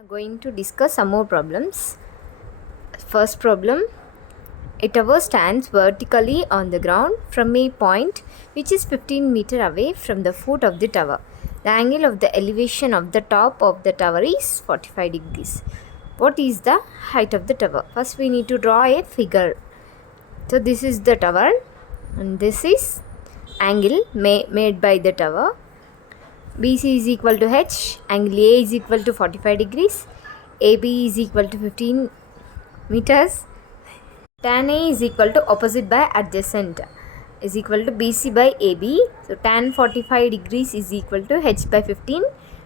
We are going to discuss some more problems. First problem, a tower stands vertically on the ground from a point which is 15 meter away from the foot of the tower. The angle of the elevation of the top of the tower is 45 degrees. What is the height of the tower? First we need to draw a figure. So this is the tower and this is angle made by the tower. BC is equal to H, angle A is equal to 45 degrees, AB is equal to 15 meters, tan A is equal to opposite by adjacent is equal to BC by AB. So tan 45 degrees is equal to H by 15,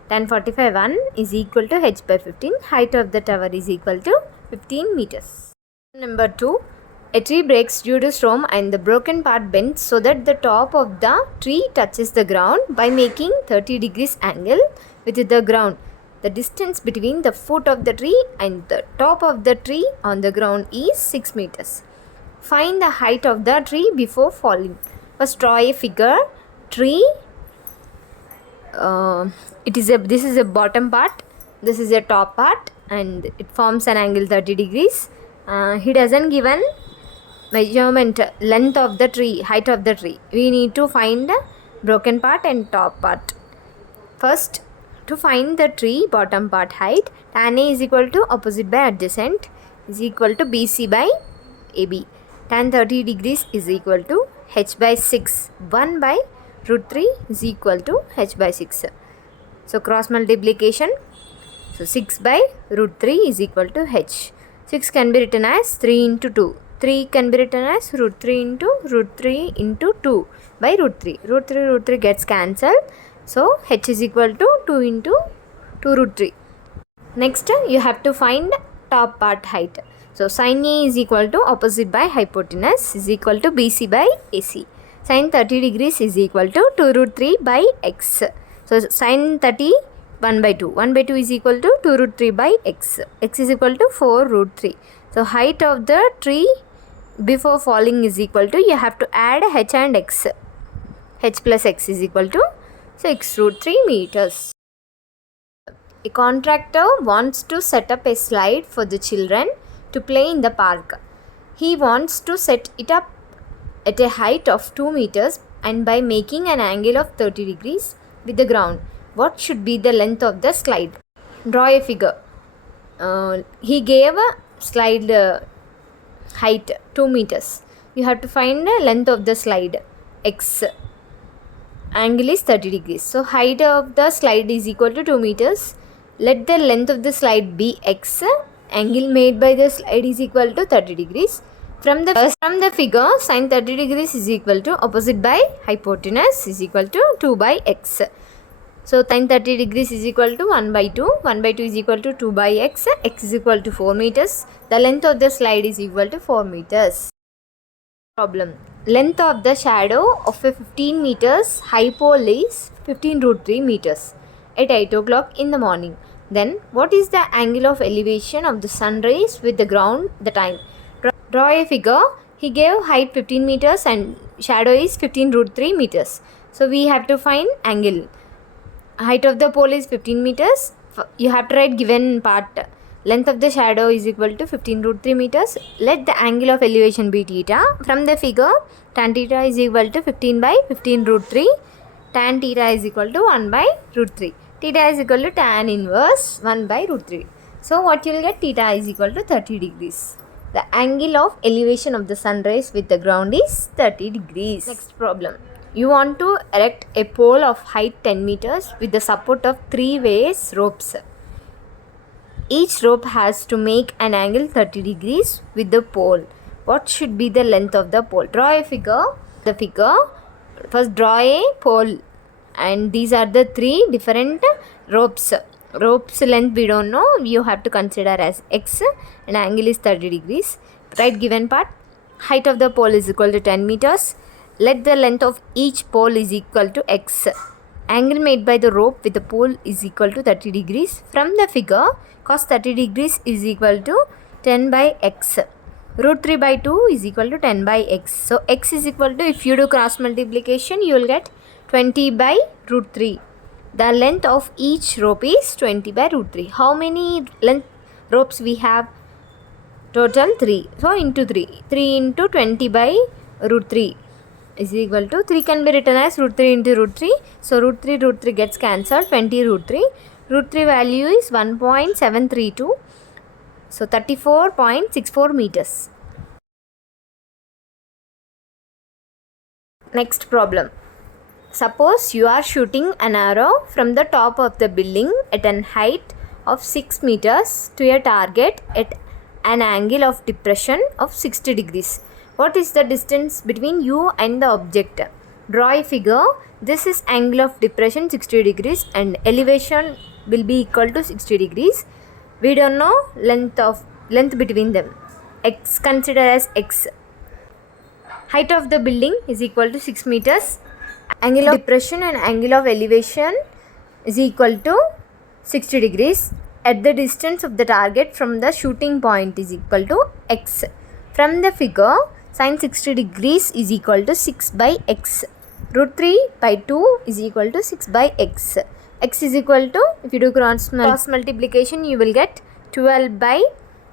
tan 45 1 is equal to H by 15, height of the tower is equal to 15 meters. Number 2. A tree breaks due to storm and the broken part bends so that the top of the tree touches the ground by making 30 degrees angle with the ground. The distance between the foot of the tree and the top of the tree on the ground is 6 meters. Find the height of the tree before falling. First draw a figure. Tree. This is a bottom part. This is a top part and it forms an angle 30 degrees. He doesn't given measurement length of the tree, height of the tree. We need to find the broken part and top part. First, to find the tree bottom part height, tan A is equal to opposite by adjacent is equal to BC by AB. Tan 30 degrees is equal to H by 6. 1 by root 3 is equal to H by 6. So cross multiplication. So 6 by root 3 is equal to H. 6 can be written as 3 into 2. 3 can be written as root 3 into 2 by root 3. Root 3 gets cancelled. So H is equal to 2 into 2 root 3. Next you have to find top part height. So sin A is equal to opposite by hypotenuse is equal to BC by AC. Sin 30 degrees is equal to 2 root 3 by x. So sin 30 1 by 2. 1 by 2 is equal to 2 root 3 by x. X is equal to 4 root 3. So height of the tree before falling is equal to, you have to add h and x. H plus x is equal to 6 root 3 meters. A contractor wants to set up a slide for the children to play in the park. He wants to set it up at a height of 2 meters and by making an angle of 30 degrees with the ground. What should be the length of the slide? Draw a figure. He gave a slide height 2 meters. You have to find the length of the slide. X. Angle is 30 degrees. So height of the slide is equal to 2 meters. Let the length of the slide be x. Angle made by the slide is equal to 30 degrees. From the figure, sin 30 degrees is equal to opposite by hypotenuse is equal to 2 by x. So sin 30 degrees is equal to 1 by 2. 1 by 2 is equal to 2 by x. X is equal to 4 meters. The length of the slide is equal to 4 meters. Problem. Length of the shadow of a 15 meters high pole is 15 root 3 meters at 8 o'clock in the morning. Then what is the angle of elevation of the sun rays with the ground the time? Draw a figure. He gave height 15 meters and shadow is 15 root 3 meters. So we have to find angle. Height of the pole is 15 meters. You have to write given part. Length of the shadow is equal to 15 root 3 meters. Let the angle of elevation be theta. From the figure, tan theta is equal to 15 by 15 root 3. Tan theta is equal to 1 by root 3. Theta is equal to tan inverse 1 by root 3. So what you will get, theta is equal to 30 degrees. The angle of elevation of the sun rays with the ground is 30 degrees. Next problem. You want to erect a pole of height 10 meters with the support of 3 ways ropes. Each rope has to make an angle 30 degrees with the pole. What should be the length of the pole? Draw a figure. The figure. First draw a pole. And these are the 3 different ropes. Rope's length we don't know. You have to consider as x and angle is 30 degrees. Write given part. Height of the pole is equal to 10 meters. Let the length of each pole is equal to x. Angle made by the rope with the pole is equal to 30 degrees. From the figure, cos 30 degrees is equal to 10 by x. Root 3 by 2 is equal to 10 by x. So x is equal to, if you do cross multiplication, you will get 20 by root 3. The length of each rope is 20 by root 3. How many ropes we have? Total 3. So into 3. 3 into 20 by root 3 is equal to 3 can be written as root 3 into root 3. So root 3 gets cancelled. 20 root 3. Root 3 value is 1.732. So 34.64 meters. Next problem. Suppose you are shooting an arrow from the top of the building at an height of 6 meters to a target at an angle of depression of 60 degrees. What is the distance between you and the object? Draw a figure. This is angle of depression 60 degrees and elevation will be equal to 60 degrees. We don't know length between them. X consider as x. Height of the building is equal to 6 meters. Angle of depression and angle of elevation is equal to 60 degrees. At the distance of the target from the shooting point is equal to x. From the figure, sin 60 degrees is equal to 6 by x. Root 3 by 2 is equal to 6 by x. X is equal to, if you do cross multiplication, you will get 12 by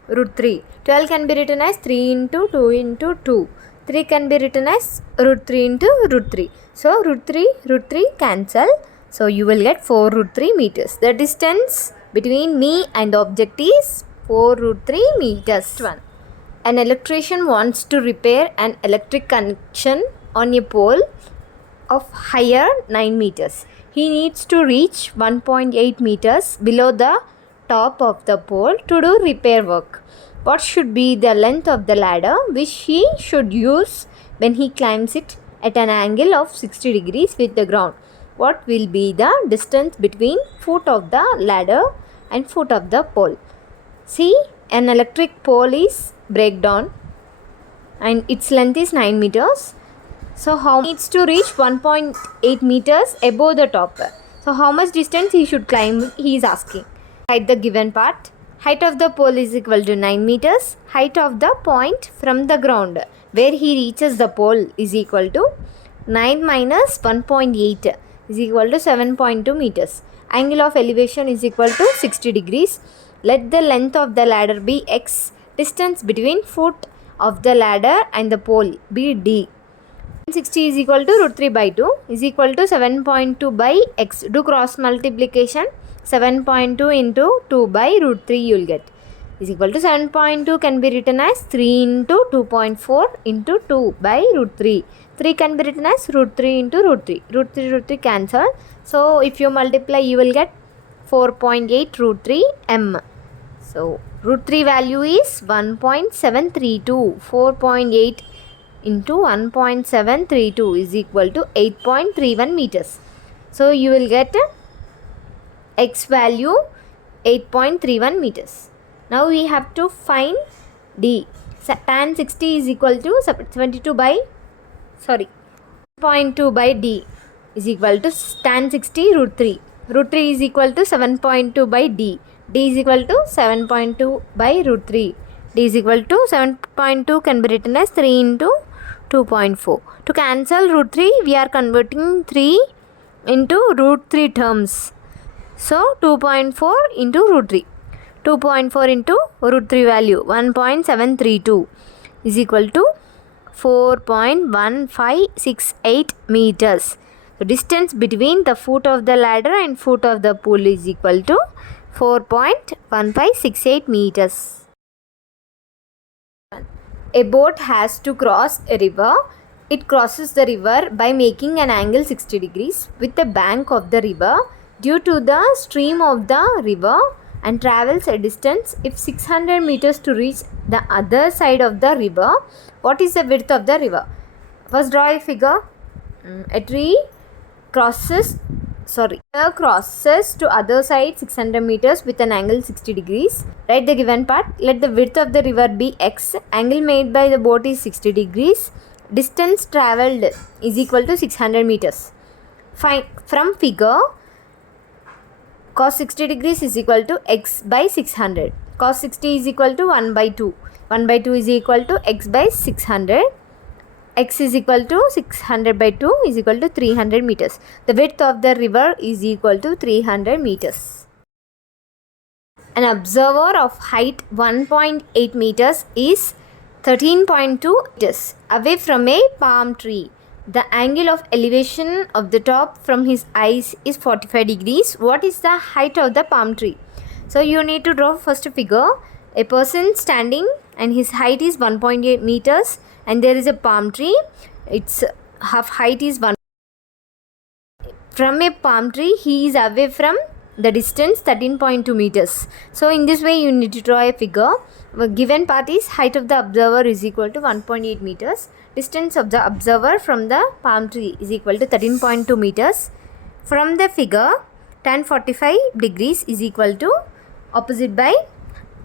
root 3. 12 can be written as 3 into 2 into 2. 3 can be written as root 3 into root 3. So root 3 cancel. So you will get 4 root 3 meters. The distance between me and the object is 4 root 3 meters. 1. An electrician wants to repair an electric connection on a pole of higher 9 meters. He needs to reach 1.8 meters below the top of the pole to do repair work. What should be the length of the ladder which he should use when he climbs it at an angle of 60 degrees with the ground? What will be the distance between foot of the ladder and foot of the pole? See, an electric pole is breakdown and its length is 9 meters. So how needs to reach 1.8 meters above the top? So how much distance he should climb, he is asking. Write the given part. Height of the pole is equal to 9 meters. Height of the point from the ground where he reaches the pole is equal to 9 minus 1.8 is equal to 7.2 meters. Angle of elevation is equal to 60 degrees. Let the length of the ladder be x. Distance between foot of the ladder and the pole be d. 60 is equal to root 3 by 2 is equal to 7.2 by x. Do cross multiplication. 7.2 into 2 by root 3 you will get is equal to 7.2 can be written as 3 into 2.4 into 2 by root 3. 3 can be written as root 3 into root 3. Root 3 cancel. So if you multiply you will get 4.8 root 3 m. So root 3 value is 1.732. 4.8 into 1.732 is equal to 8.31 meters. So you will get x value 8.31 meters. Now we have to find d. Tan 60 is equal to 0.2 by d is equal to tan 60 root 3. Root 3 is equal to 7.2 by d. D is equal to 7.2 by root 3. D is equal to 7.2 can be written as 3 into 2.4. To cancel root 3 we are converting 3 into root 3 terms. So 2.4 into root 3. 2.4 into root 3 value 1.732 is equal to 4.1568 meters. The distance between the foot of the ladder and foot of the pool is equal to 4.1568 meters. A boat has to cross a river. It crosses the river by making an angle 60 degrees with the bank of the river due to the stream of the river and travels a distance if 600 meters to reach the other side of the river. What is the width of the river? First draw a figure. A tree crosses to other side 600 meters with an angle 60 degrees. Write the given part. Let the width of the river be x. Angle made by the boat is 60 degrees. Distance travelled is equal to 600 meters. Find from figure cos 60 degrees is equal to x by 600. Cos 60 is equal to 1 by 2. 1 by 2 is equal to x by 600. x is equal to 600 by 2 is equal to 300 meters. The width of the river is equal to 300 meters. An observer of height 1.8 meters is 13.2 meters away from a palm tree. The angle of elevation of the top from his eyes is 45 degrees. What is the height of the palm tree? So you need to draw first a figure. A person standing and his height is 1.8 meters and there is a palm tree. Its half height is 1. From a palm tree he is away from the distance 13.2 meters. So in this way you need to draw a figure. The given part is height of the observer is equal to 1.8 meters. Distance of the observer from the palm tree is equal to 13.2 meters. From the figure, tan 45 degrees is equal to opposite by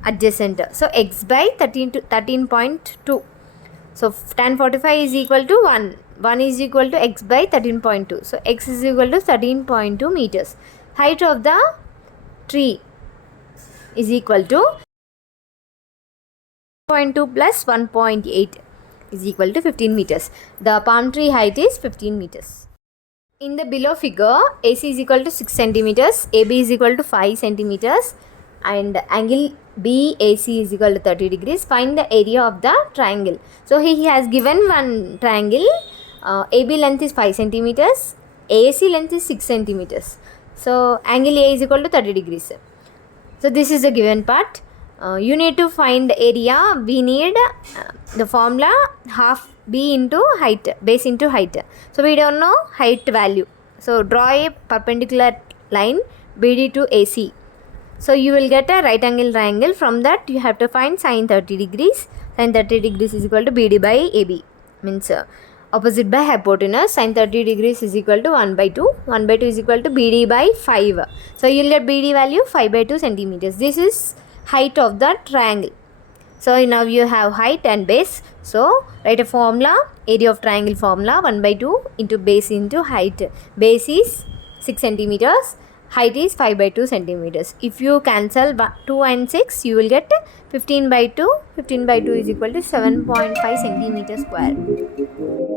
adjacent. So x by 13.2. So tan 45 is equal to 1. 1 is equal to x by 13.2. So x is equal to 13.2 meters. Height of the tree is equal to 0.2 plus 1.8 is equal to 15 meters. The palm tree height is 15 meters. In the below figure, AC is equal to 6 centimeters, AB is equal to 5 centimeters and angle BAC is equal to 30 degrees. Find the area of the triangle. So he has given one triangle. AB length is 5 centimeters, AC length is 6 centimeters. So angle A is equal to 30 degrees. So this is the given part. You need to find the area. We need the formula half B into height, base into height. So we don't know height value. So draw a perpendicular line BD to AC. So you will get a right angle triangle. From that you have to find sin 30 degrees. Sin 30 degrees is equal to BD by AB. Means opposite by hypotenuse. Sin 30 degrees is equal to 1 by 2. 1 by 2 is equal to BD by 5. So you will get BD value 5 by 2 centimeters. This is height of the triangle. So now you have height and base. So write a formula, area of triangle formula 1 by 2 into base into height. Base is 6 centimeters. Height is 5 by 2 centimeters. If you cancel 2 and 6, you will get 15 by 2. 15 by 2 is equal to 7.5 centimeters square.